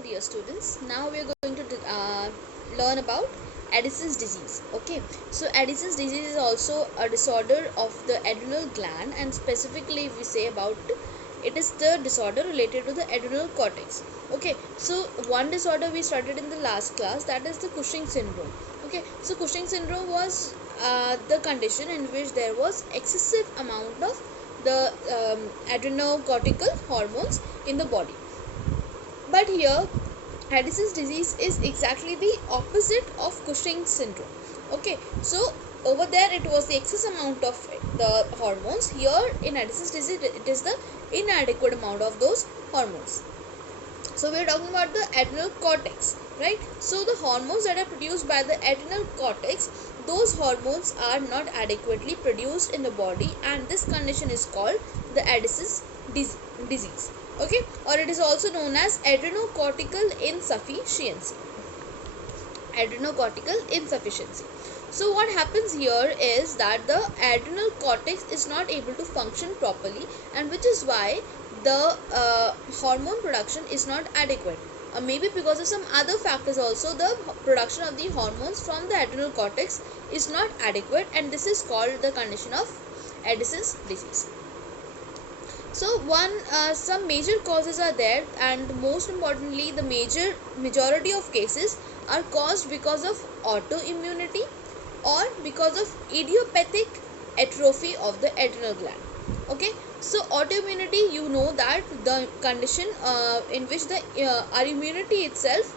Hello dear students, now we are going to learn about Addison's disease. Okay, so Addison's disease is also a disorder of the adrenal gland, and specifically if we say about it is the disorder related to the adrenal cortex. Okay, so one disorder we studied in the last class, that is the Cushing syndrome. Okay, so Cushing syndrome was the condition in which there was excessive amount of the adrenocortical hormones in the body. But here, Addison's disease is exactly the opposite of Cushing syndrome. Okay, so over there it was the excess amount of the hormones. Here in Addison's disease, it is the inadequate amount of those hormones. So we are talking about the adrenal cortex, right? So the hormones that are produced by the adrenal cortex, those hormones are not adequately produced in the body, and this condition is called the Addison's disease. Okay, or it is also known as adrenocortical insufficiency. So what happens here is that the adrenal cortex is not able to function properly, and which is why the hormone production is not adequate. Maybe because of some other factors also, the production of the hormones from the adrenal cortex is not adequate, and this is called the condition of Addison's disease. So some major causes are there, and most importantly the majority of cases are caused because of autoimmunity or because of idiopathic atrophy of the adrenal gland. Okay, so autoimmunity, you know that the condition in which the our immunity itself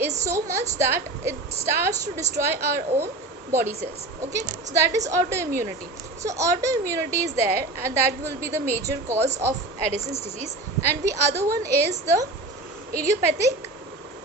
is so much that it starts to destroy our own body cells. Okay, so that is autoimmunity. So autoimmunity is there, and that will be the major cause of Addison's disease. And the other one is the idiopathic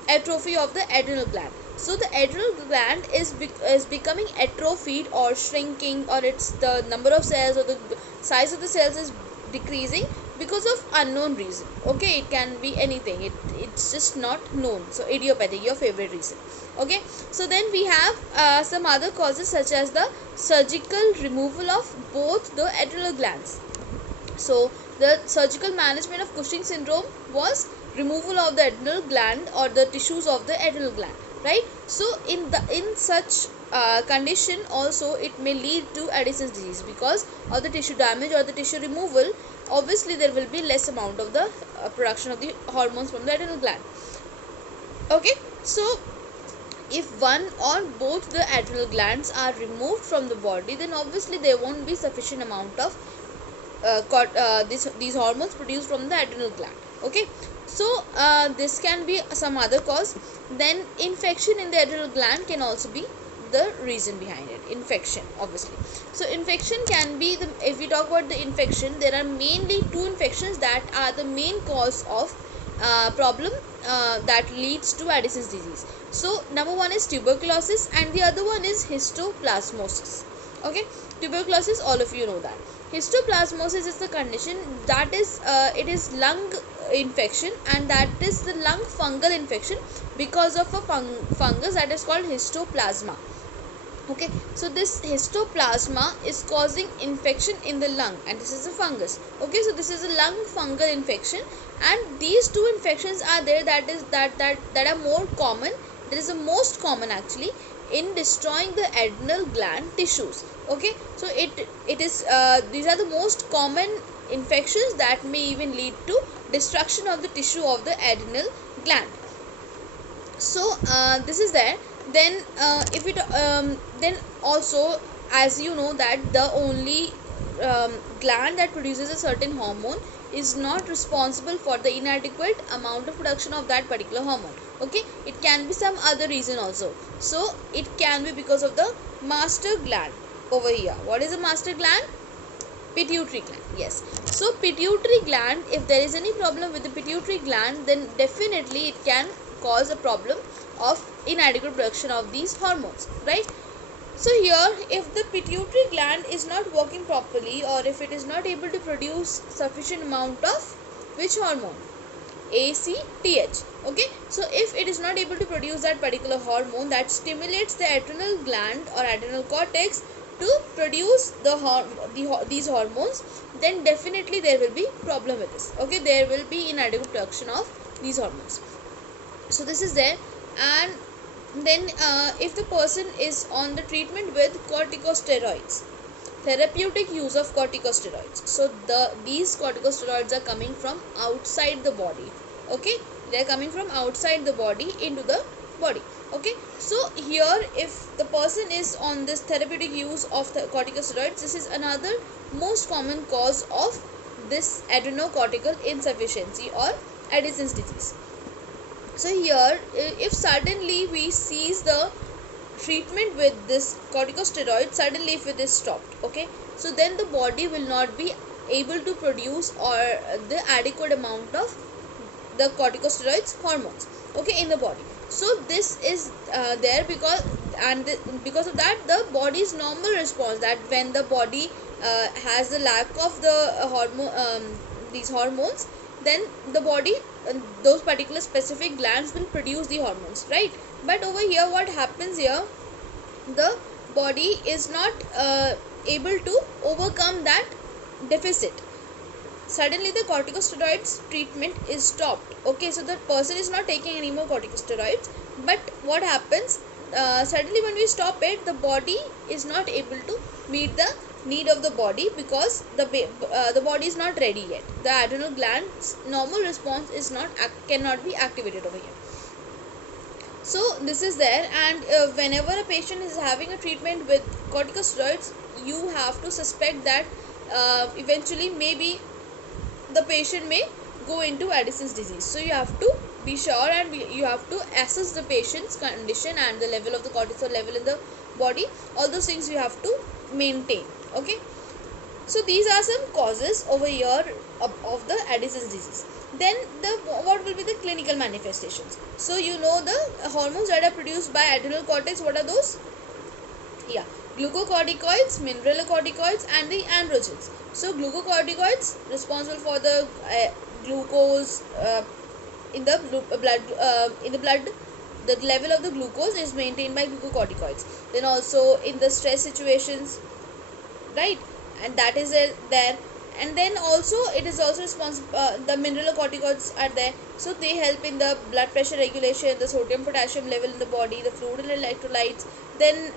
atrophy of the adrenal gland. So the adrenal gland is becoming atrophied or shrinking, or it's the number of cells or the size of the cells is decreasing because of unknown reason. Okay, it can be anything, it's just not known. So idiopathic, your favorite reason. Okay, so then we have some other causes such as the surgical removal of both the adrenal glands. So the surgical management of Cushing syndrome was removal of the adrenal gland or the tissues of the adrenal gland, right? So in such condition also, it may lead to Addison's disease because of the tissue damage or the tissue removal. Obviously there will be less amount of the production of the hormones from the adrenal gland. Okay, so if one or both the adrenal glands are removed from the body, then obviously there won't be sufficient amount of these hormones produced from the adrenal gland. Okay, so this can be some other cause. Then infection in the adrenal gland can also be the reason behind it. Infection, obviously. So infection can be if we talk about the infection, there are mainly two infections that are the main cause of problem that leads to Addison's disease. So number one is tuberculosis, and the other one is histoplasmosis. Okay, tuberculosis, all of you know that. Histoplasmosis is the condition that is it is lung infection, and that is the lung fungal infection because of a fungus that is called histoplasma. Okay, so this histoplasma is causing infection in the lung, and this is a fungus. Okay, so this is a lung fungal infection, and these two infections are there that are more common. That is the most common actually in destroying the adrenal gland tissues. Okay, so it is these are the most common infections that may even lead to destruction of the tissue of the adrenal gland. So this is there. Then if it then also, as you know that the only gland that produces a certain hormone is not responsible for the inadequate amount of production of that particular hormone. Okay, it can be some other reason also. So it can be because of the master gland over here. What is a master gland? Pituitary gland. Yes, so pituitary gland, if there is any problem with the pituitary gland, then definitely it can cause a problem of inadequate production of these hormones, right? So here, if the pituitary gland is not working properly, or if it is not able to produce sufficient amount of which hormone? ACTH. Okay, so if it is not able to produce that particular hormone that stimulates the adrenal gland or adrenal cortex to produce these hormones, then definitely there will be problem with this. Okay, there will be inadequate production of these hormones. So this is there. And then if the person is on the treatment with corticosteroids, therapeutic use of corticosteroids, so these corticosteroids are coming from outside the body. Okay, they are coming from outside the body into the body. Okay, so here if the person is on this therapeutic use of the corticosteroids, this is another most common cause of this adrenocortical insufficiency or Addison's disease. So here if suddenly we cease the treatment with this corticosteroid, suddenly if it is stopped, okay, so then the body will not be able to produce or the adequate amount of the corticosteroids hormones, okay, in the body. So this is there because because of that the body's normal response, that when the body has the lack of the hormone, these hormones, then the body, those particular specific glands will produce the hormones, right? But over here what happens here, the body is not able to overcome that deficit. Suddenly the corticosteroids treatment is stopped, okay, so the person is not taking any more corticosteroids. But what happens, suddenly when we stop it, the body is not able to meet the need of the body, because the body is not ready yet. The adrenal gland's normal response is not cannot be activated over here. So this is there. And whenever a patient is having a treatment with corticosteroids, you have to suspect that eventually maybe the patient may go into Addison's disease. So you have to be sure, and you have to assess the patient's condition and the level of the cortisol level in the body. All those things you have to maintain, okay. So these are some causes over here of the Addison's disease. Then what will be the clinical manifestations? So you know the hormones that are produced by adrenal cortex, what are those? Yeah, glucocorticoids, mineralocorticoids, and the androgens. So glucocorticoids responsible for the glucose in the blood. The level of the glucose is maintained by glucocorticoids. Then also in the stress situations, right, and that is there. And then also it is also responsible, the mineralocorticoids are there, so they help in the blood pressure regulation, the sodium potassium level in the body, the fluid and electrolytes. Then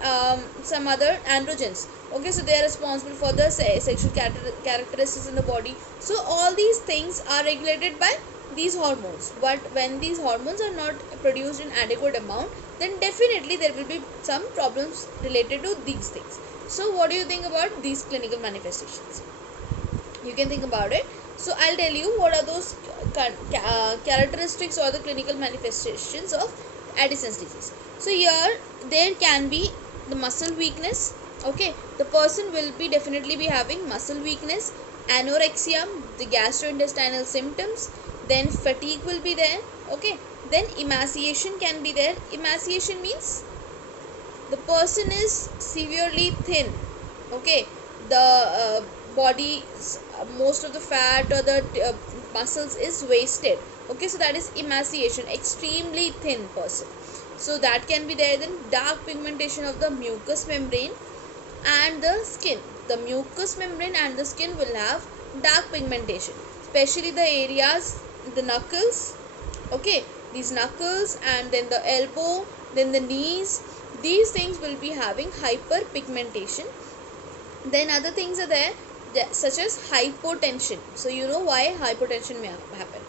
some other androgens, okay, so they are responsible for the sexual characteristics in the body. So all these things are regulated by these hormones. But when these hormones are not produced in adequate amount, then definitely there will be some problems related to these things. So what do you think about these clinical manifestations? You can think about it. So I'll tell you what are those characteristics or the clinical manifestations of Addison's disease. So here there can be the muscle weakness, okay, the person will be definitely be having muscle weakness, anorexia, the gastrointestinal symptoms, then fatigue will be there, okay, then emaciation can be there. Emaciation means the person is severely thin, okay, the body, most of the fat or the muscles is wasted, okay, so that is emaciation, extremely thin person. So that can be there. Then dark pigmentation of the mucous membrane and the skin. The mucous membrane and the skin will have dark pigmentation, especially the areas, the knuckles, okay, these knuckles, and then the elbow, then the knees, these things will be having hyperpigmentation. Then other things are there, such as hypotension. So you know why hypotension may happen.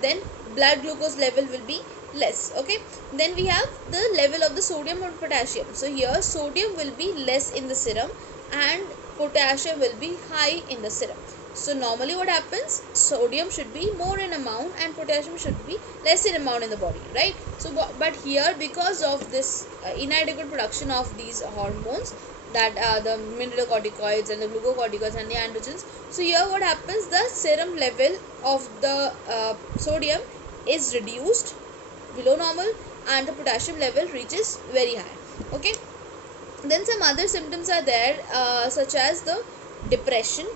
Then blood glucose level will be less, okay. Then we have the level of the sodium or potassium. So here sodium will be less in the serum and potassium will be high in the serum. So normally what happens, sodium should be more in amount and potassium should be less in amount in the body, right? So but here, because of this inadequate production of these hormones, that the mineralocorticoids and the glucocorticoids and the androgens, so here what happens, the serum level of the sodium is reduced below normal and the potassium level reaches very high, okay. Then some other symptoms are there, such as the depression,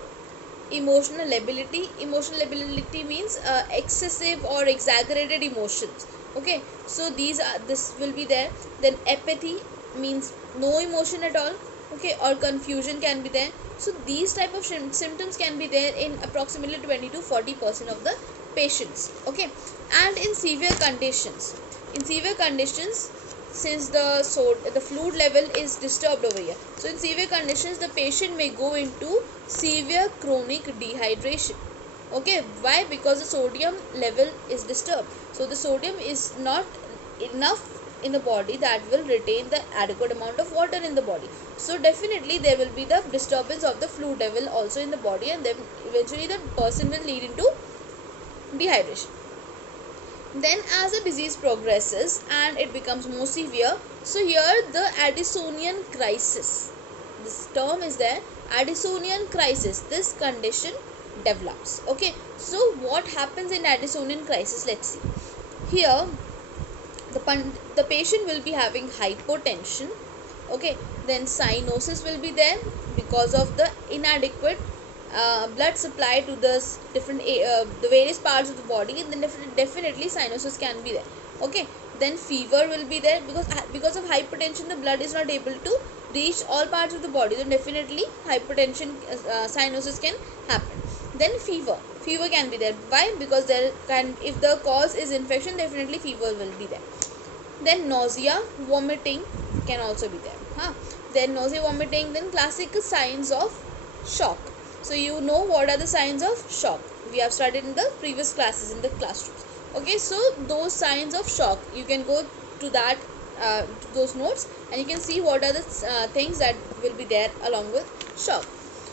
emotional lability. Emotional lability means excessive or exaggerated emotions, okay, so this will be there. Then apathy means no emotion at all, okay, or confusion can be there. So these type of symptoms can be there in approximately 20 to 40% of the patients, okay. And in severe conditions, in severe conditions, since the fluid level is disturbed over here, so in severe conditions the patient may go into severe chronic dehydration. Okay, why? Because the sodium level is disturbed, so the sodium is not enough in the body that will retain the adequate amount of water in the body. So definitely there will be the disturbance of the fluid level also in the body, and then eventually the person will lead into dehydration. Then as the disease progresses and it becomes more severe, so here the Addisonian crisis, this term is there, Addisonian crisis, this condition develops. Okay, so what happens in Addisonian crisis? Let's see. Here the patient will be having hypotension. Okay, then cyanosis will be there because of the inadequate blood supply to the the various parts of the body, and then definitely cyanosis can be there. Okay, then fever will be there because of hypertension the blood is not able to reach all parts of the body, then definitely hypertension, cyanosis can happen. Then fever can be there. Why? Because there can, if the cause is infection, definitely fever will be there. Then nausea, vomiting can also be there. Then nausea, vomiting. Then classic signs of shock. So you know what are the signs of shock, we have studied in the previous classes in the classrooms. Okay, so those signs of shock, you can go to that to those notes, and you can see what are the things that will be there along with shock.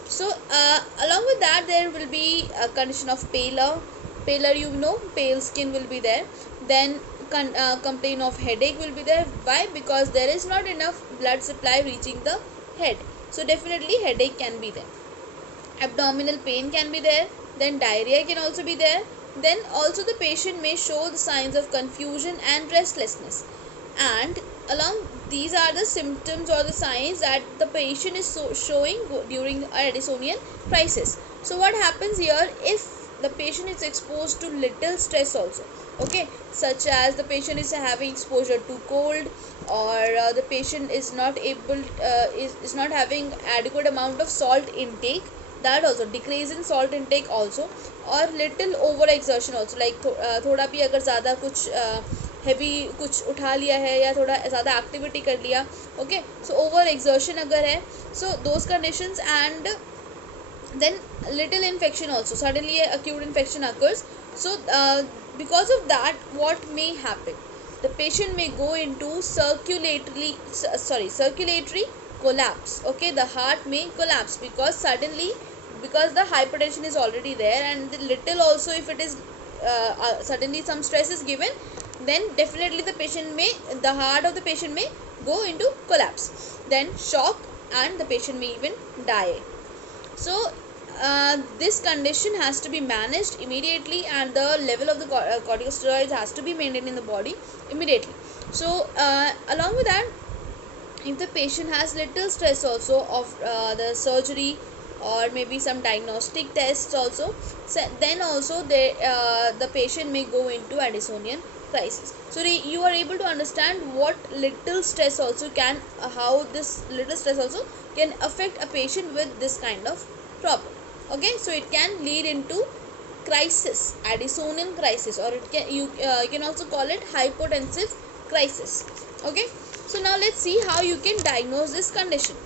So along with that there will be a condition of pallor, you know, pale skin will be there. Then complaint of headache will be there. Why? Because there is not enough blood supply reaching the head, so definitely headache can be there. Abdominal pain can be there. Then diarrhea can also be there. Then also the patient may show the signs of confusion and restlessness, and along these are the symptoms or the signs that the patient is showing during a Addisonian crisis. So what happens here, if the patient is exposed to little stress also, okay, such as the patient is having exposure to cold, or the patient is not able is not having adequate amount of salt intake, that also decrease in salt intake also, or little over exertion also, like थोड़ा भी अगर ज़्यादा कुछ heavy कुछ उठा लिया है या थोड़ा ज़्यादा एक्टिविटी कर लिया, ओके, सो ओवर एक्सर्शन अगर है, so those conditions. And then little infection also, suddenly acute infection occurs, so because of that what may happen, the patient may go into circulatory collapse. Okay, the heart may collapse because the hypertension is already there, and the little also, if it is suddenly some stress is given, then definitely the heart of the patient may go into collapse. Then shock, and the patient may even die. So this condition has to be managed immediately, and the level of the corticosteroids has to be maintained in the body immediately. So along with that, if the patient has little stress also of the surgery, or maybe some diagnostic tests also, then also the patient may go into Addisonian crisis. So you are able to understand what little stress also can, how this little stress also can affect a patient with this kind of problem. Okay, so it can lead into crisis, Addisonian crisis, or you can also call it hypotensive crisis. Okay, so now let's see how you can diagnose this condition.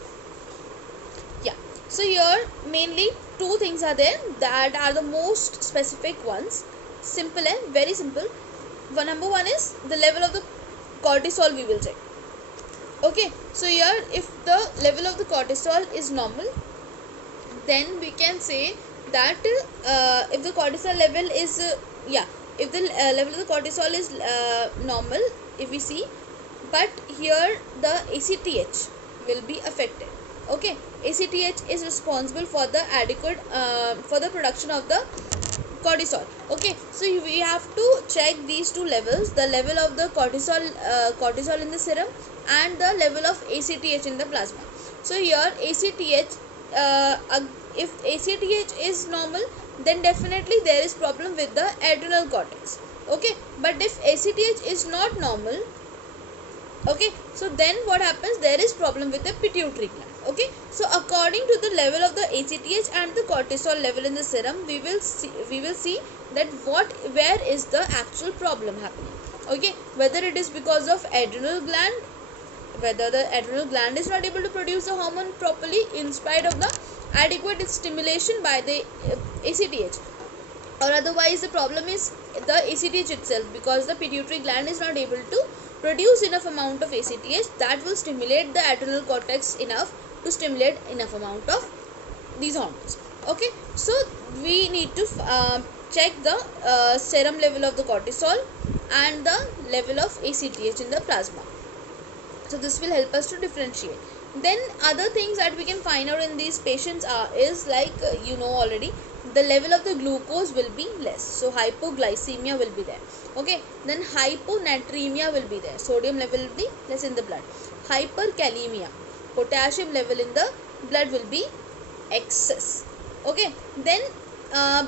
Yeah, so here mainly two things are there that are the most specific ones, simple and very simple. Number one is the level of the cortisol we will check. Okay, so here if the level of the cortisol is normal, then we can say that if the cortisol level is if the level of the cortisol is normal, if we see, but here the ACTH will be affected. Okay, ACTH is responsible for the adequate for the production of the cortisol. Okay, so we have to check these two levels, the level of the cortisol in the serum and the level of ACTH in the plasma. So here ACTH, if ACTH is normal, then definitely there is problem with the adrenal cortex. Okay, but if ACTH is not normal, okay, so then what happens, there is problem with the pituitary gland. Okay, so according to the level of the ACTH and the cortisol level in the serum, we will see that where is the actual problem happening. Okay, whether it is because of adrenal gland, whether the adrenal gland is not able to produce the hormone properly in spite of the adequate stimulation by the ACTH, or otherwise the problem is the ACTH itself, because the pituitary gland is not able to produce enough amount of ACTH that will stimulate the adrenal cortex enough to stimulate enough amount of these hormones. Okay, so we need to check the serum level of the cortisol and the level of ACTH in the plasma. So this will help us to differentiate. Then other things that we can find out in these patients is like already, the level of the glucose will be less, so hypoglycemia will be there. Okay, then hyponatremia will be there, sodium level will be less in the blood. Hyperkalemia, potassium level in the blood will be excess. Okay, then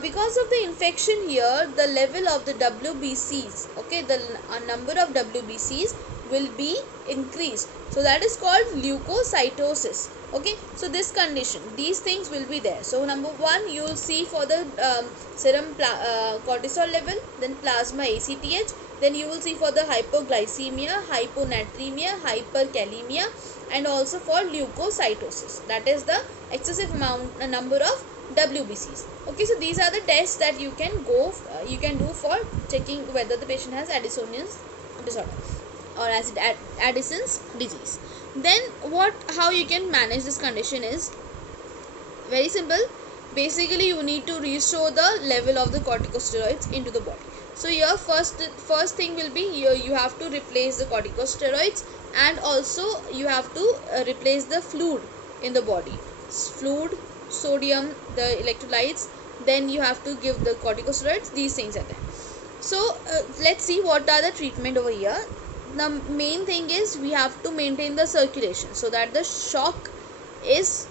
because of the infection here, the level of the WBCs, okay, the number of WBCs will be increased, so that is called leukocytosis. Okay, so this condition, these things will be there. So number one, you will see for the serum cortisol level, then plasma ACTH, then you will see for the hypoglycemia, hyponatremia, hyperkalemia, and also for leukocytosis, that is the excessive number of WBCs. Okay, so these are the tests that you can do for checking whether the patient has Addisonian's disorder or Addison's disease. Then how you can manage this condition is very simple. Basically, you need to restore the level of the corticosteroids into the body. So your first thing will be you have to replace the corticosteroids, and also you have to replace the fluid in the body, fluid, sodium, the electrolytes. Then you have to give the corticosteroids. These things are there. So let's see what are the treatment over here. The main thing is we have to maintain the circulation so that the shock is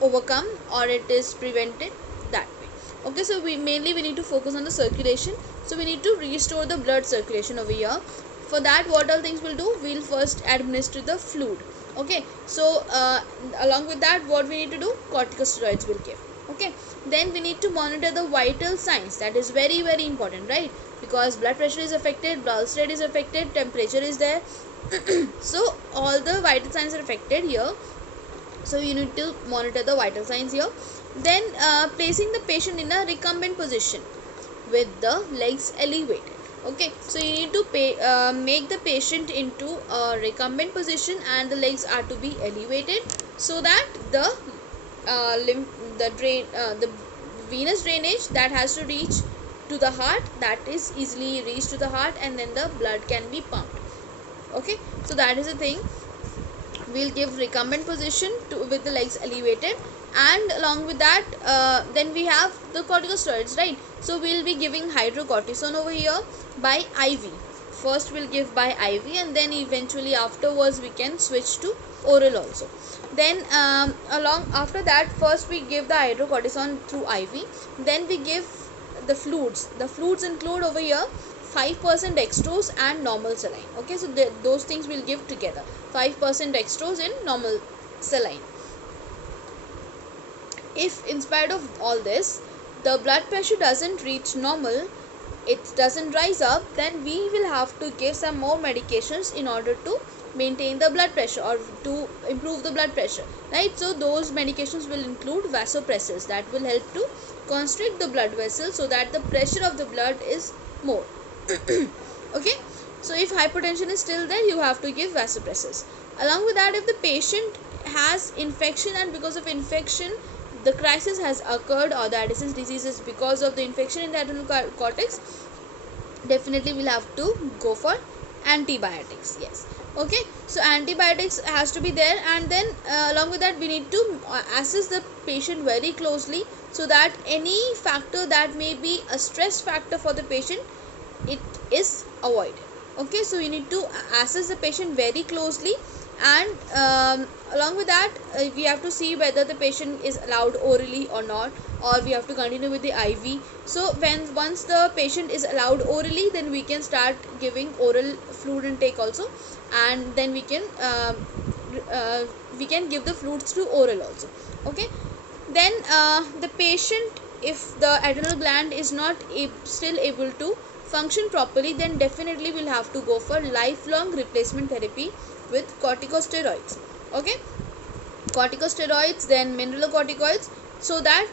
overcome or it is prevented that way. Okay, so we need to focus on the circulation. So we need to restore the blood circulation over here. For that, what all things we'll do, we'll first administer the fluid. Okay, so along with that, what we need to do, corticosteroids will give. Okay, then we need to monitor the vital signs. That is very, very important, right? Because blood pressure is affected, pulse rate is affected, temperature is there. So all the vital signs are affected here, so you need to monitor the vital signs here. Then placing the patient in a recumbent position with the legs elevated. Okay, so you need to make the patient into a recumbent position and the legs are to be elevated, so that the the venous drainage that has to reach to the heart, that is easily reached to the heart, and then the blood can be pumped. Okay, so that is the thing. We'll give recumbent position with the legs elevated, and along with that then we have the corticosteroids, right? So we'll be giving hydrocortisone over here by IV. First we'll give by IV, and then eventually afterwards we can switch to oral also. Then after that, first we give the hydrocortisone through IV, then we give the fluids. The fluids include over here 5% dextrose and normal saline. Okay, so those things we'll give together, 5% dextrose and normal saline. If in spite of all this the blood pressure doesn't reach normal, it doesn't rise up, then we will have to give some more medications in order to maintain the blood pressure or to improve the blood pressure, right? So those medications will include vasopressors that will help to constrict the blood vessels so that the pressure of the blood is more. Okay, so if hypertension is still there, you have to give vasopressors. Along with that, if the patient has infection and because of infection the crisis has occurred, or the Addison's disease is because of the infection in the adrenal cortex, definitely we'll have to go for antibiotics. Yes, okay, so antibiotics has to be there, and then along with that we need to assess the patient very closely so that any factor that may be a stress factor for the patient, it is avoided. Okay, so you need to assess the patient very closely, and along with that we have to see whether the patient is allowed orally or not, or we have to continue with the IV. So once the patient is allowed orally, then we can start giving oral fluid intake also, and then we can give the fluids through oral also. Okay, then the patient, if the adrenal gland is not still able to function properly, then definitely we'll have to go for lifelong replacement therapy with corticosteroids. Okay, corticosteroids, then mineralocorticoids, so that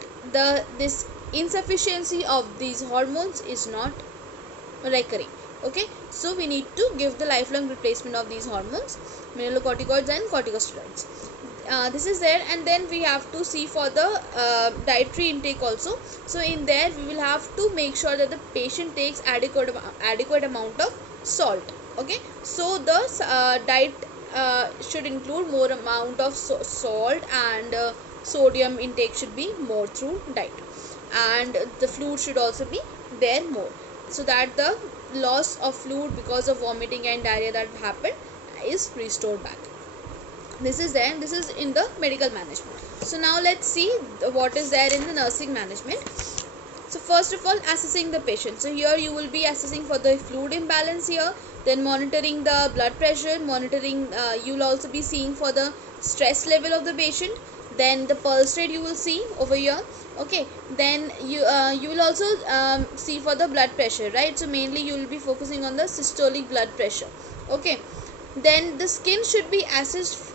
this insufficiency of these hormones is not recurring. Okay, so we need to give the lifelong replacement of these hormones, mineralocorticoids and corticosteroids. This is there, and then we have to see for the dietary intake also. So in there we will have to make sure that the patient takes adequate amount of salt. Okay, so the diet should include more amount of salt, and sodium intake should be more through diet, and the fluid should also be there more, so that the loss of fluid because of vomiting and diarrhea that happened is restored back. This is there, this is in the medical management. So now let's see what is there in the nursing management. So first of all, assessing the patient. So here you will be assessing for the fluid imbalance here, then monitoring the blood pressure, monitoring, you will also be seeing for the stress level of the patient, then the pulse rate you will see over here. Okay, then you will also see for the blood pressure, right? So mainly you will be focusing on the systolic blood pressure. Okay, then the skin should be assessed,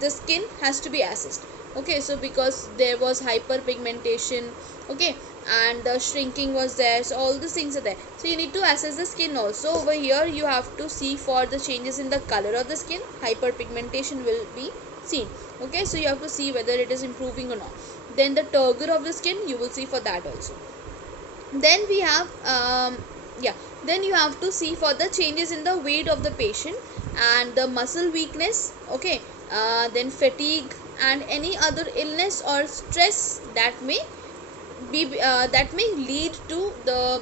the skin has to be assessed. Okay, so because there was hyperpigmentation, okay, and the shrinking was there, so all these things are there, so you need to assess the skin also. Over here you have to see for the changes in the color of the skin, hyperpigmentation will be seen. Okay, so you have to see whether it is improving or not. Then the turgor of the skin you will see for that also. Then we have then you have to see for the changes in the weight of the patient and the muscle weakness. Okay, then fatigue and any other illness or stress that may be that may lead to the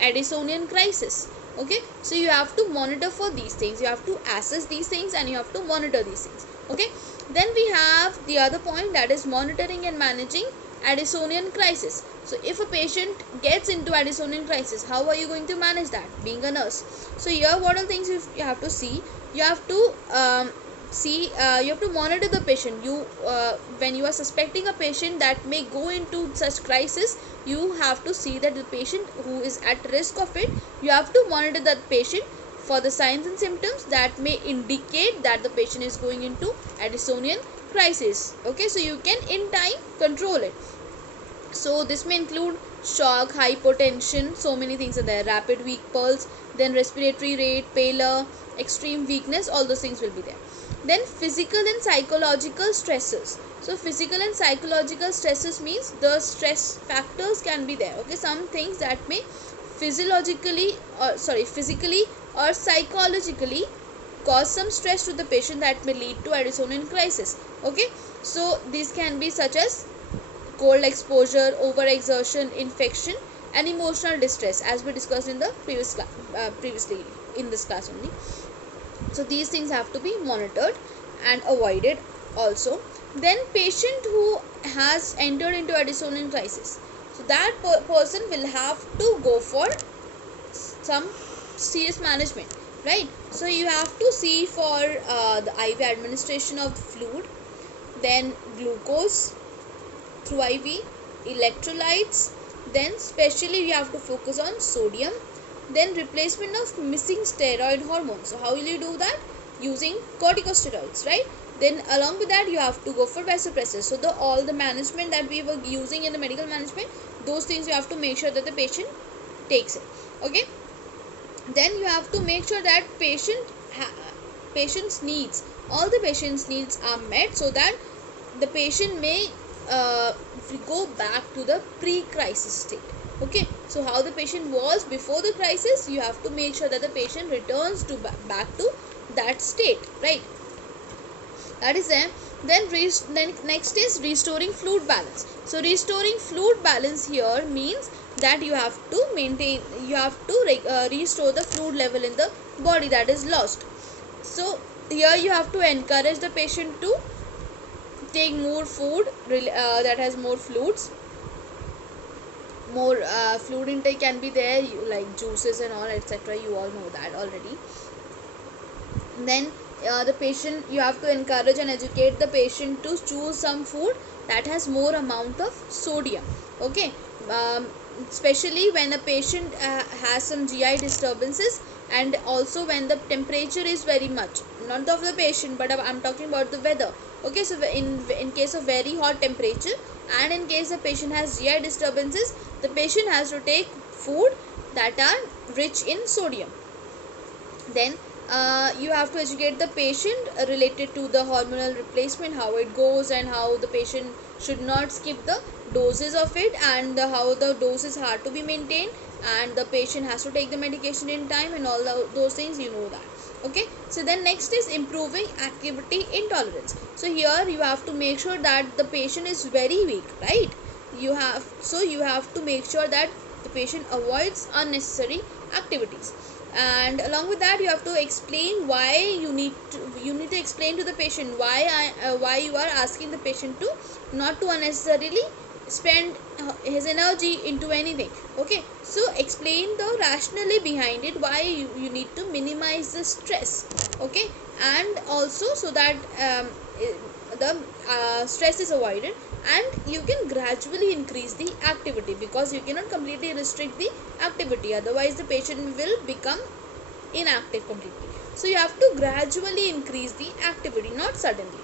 Addisonian crisis. Okay, so you have to monitor for these things, you have to assess these things, and you have to monitor these things. Okay, then we have the other point, that is monitoring and managing Addisonian crisis. So if a patient gets into Addisonian crisis, how are you going to manage that being a nurse? So here what are things you have to see, you have to you have to monitor the patient. You when you are suspecting a patient that may go into such crisis, you have to see that the patient who is at risk of it, you have to monitor that patient for the signs and symptoms that may indicate that the patient is going into Addisonian crisis. Okay, so you can in time control it. So this may include shock, hypotension, so many things are there, rapid weak pulse, then respiratory rate, pallor, extreme weakness, all those things will be there. Then physical and psychological stresses. So physical and psychological stresses means the stress factors can be there. Okay, some things that may physically or psychologically cause some stress to the patient that may lead to Addisonian crisis. Okay, so these can be such as cold exposure, overexertion, infection, and emotional distress, as we discussed in the previously in this class only. So these things have to be monitored and avoided also. Then patient who has entered into Addisonian crisis, so that person will have to go for some serious management, right? So you have to see for the IV administration of the fluid, then glucose through IV, electrolytes, then specially you have to focus on sodium, then replacement of missing steroid hormones. So how will you do that? Using corticosteroids, right? Then along with that you have to go for vasopressors. So all the management that we were using in the medical management, those things you have to make sure that the patient takes it. Okay, then you have to make sure that patient's needs, all the patient's needs are met, so that the patient may go back to the pre-crisis state. Okay, so how the patient was before the crisis, you have to make sure that the patient returns to back to that state, right? That is there. Then next is restoring fluid balance. So restoring fluid balance here means that you have to restore the fluid level in the body that is lost. So here you have to encourage the patient to take more food that has more fluids. More fluid intake can be there, like juices and all, etc. You all know that already. Then the patient, you have to encourage and educate the patient to choose some food that has more amount of sodium. Okay, especially when a patient has some GI disturbances, and also when the temperature is very much, not of the patient but I'm talking about the weather. Okay, so in case of very hot temperature, and in case the patient has GI disturbances, the patient has to take food that are rich in sodium. Then you have to educate the patient related to the hormonal replacement, how it goes, and how the patient should not skip the doses of it, and how the doses are to be maintained, and the patient has to take the medication in time, and all those things, you know that. Okay, so then next is improving activity intolerance. So here you have to make sure that the patient is very weak, right? You have to make sure that the patient avoids unnecessary activities, and along with that you have to explain why you need to explain to the patient why you are asking the patient to not to unnecessarily spend his energy into anything. Okay, so explain the rationally behind it, why you need to minimize the stress. Okay, and also so that the stress is avoided, and you can gradually increase the activity, because you cannot completely restrict the activity, otherwise the patient will become inactive completely. So you have to gradually increase the activity, not suddenly.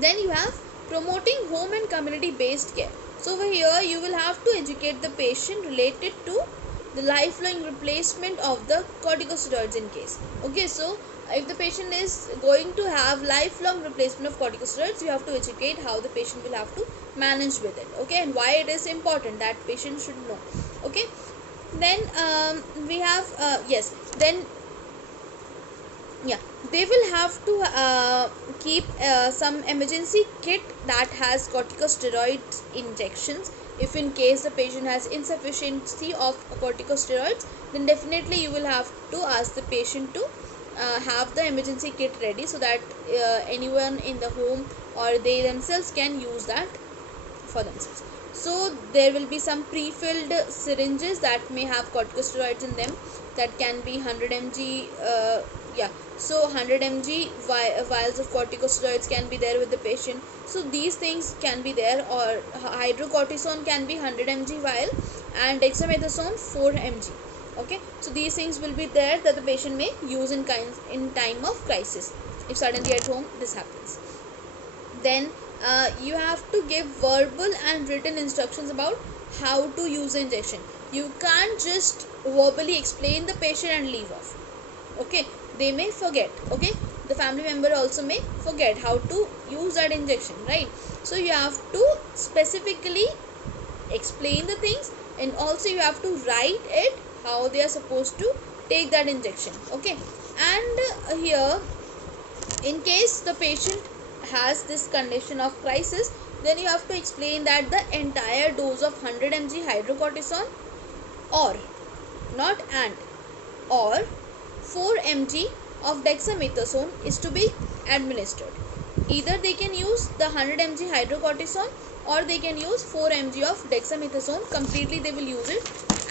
Then you have promoting home and community based care. So over here you will have to educate the patient related to the lifelong replacement of the corticosteroids in case. Okay, so if the patient is going to have lifelong replacement of corticosteroids, you have to educate how the patient will have to manage with it. Okay, and why it is important, that patient should know. Okay, then we have yes, then yeah, they will have to keep some emergency kit that has corticosteroid injections. If in case the patient has insufficiency of corticosteroids, then definitely you will have to ask the patient to have the emergency kit ready, so that anyone in the home or they themselves can use that for themselves. So there will be some pre-filled syringes that may have corticosteroids in them, that can be 100 mg. Yeah, so 100 mg vials of corticosteroids can be there with the patient. So these things can be there, or hydrocortisone can be 100 mg vial, and dexamethasone 4 mg. Okay, so these things will be there that the patient may use in time of crisis, if suddenly at home this happens. Then you have to give verbal and written instructions about how to use the injection. You can't just verbally explain the patient and leave off. Okay, they may forget. Okay, the family member also may forget how to use that injection, right? So you have to specifically explain the things, and also you have to write it how they are supposed to take that injection. Okay, and here in case the patient has this condition of crisis, then you have to explain that the entire dose of 100 mg hydrocortisone, or not and or 4 mg of dexamethasone is to be administered. Either they can use the 100 mg hydrocortisone, or they can use 4 mg of dexamethasone completely, they will use it.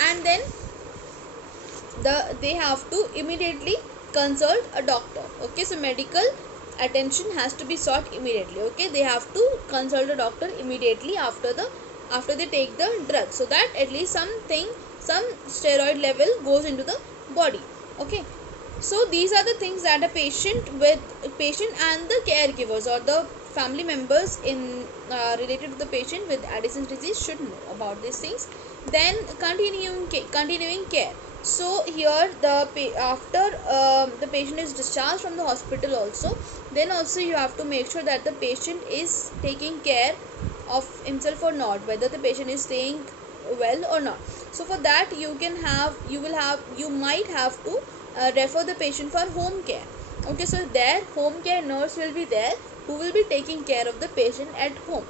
And then they have to immediately consult a doctor. Okay, so medical attention has to be sought immediately. Okay, they have to consult a doctor immediately after they take the drug, so that at least some steroid level goes into the body. Okay, so these are the things that a patient and the caregivers or the family members in related to the patient with Addison's disease should know about these things. Then continuing care. So here after the patient is discharged from the hospital also, then also you have to make sure that the patient is taking care of himself or not, whether the patient is staying well or not. So for that you might have to refer the patient for home care. Okay, so there home care nurse will be there who will be taking care of the patient at home.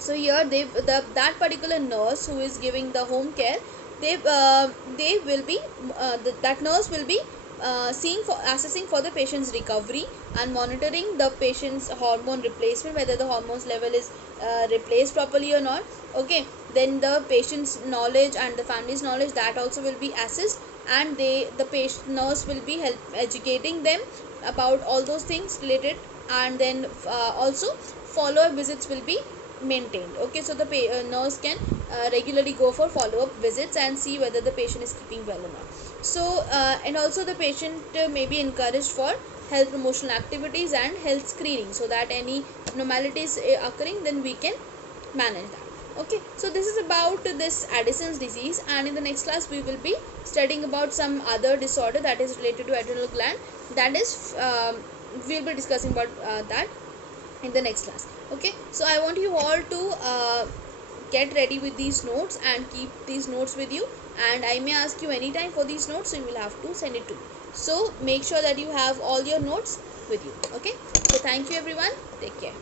So here that particular nurse who is giving the home care, they will be that nurse will be assessing for the patient's recovery and monitoring the patient's hormone replacement, whether the hormones level is replaced properly or not. Okay, then the patient's knowledge and the family's knowledge, that also will be assessed, and the patient nurse will be educating them about all those things related, and then also follow-up visits will be maintained. Okay, so the nurse can regularly go for follow-up visits and see whether the patient is keeping well or not. So and also the patient may be encouraged for health promotional activities and health screening, so that any abnormalities occurring, then we can manage that. Okay, so this is about this Addison's disease, and in the next class we will be studying about some other disorder that is related to adrenal gland. That is we'll be discussing about that in the next class. Okay, so I want you all to get ready with these notes and keep these notes with you, and I may ask you anytime for these notes, so you will have to send it to me. So make sure that you have all your notes with you. Okay, so thank you everyone, take care.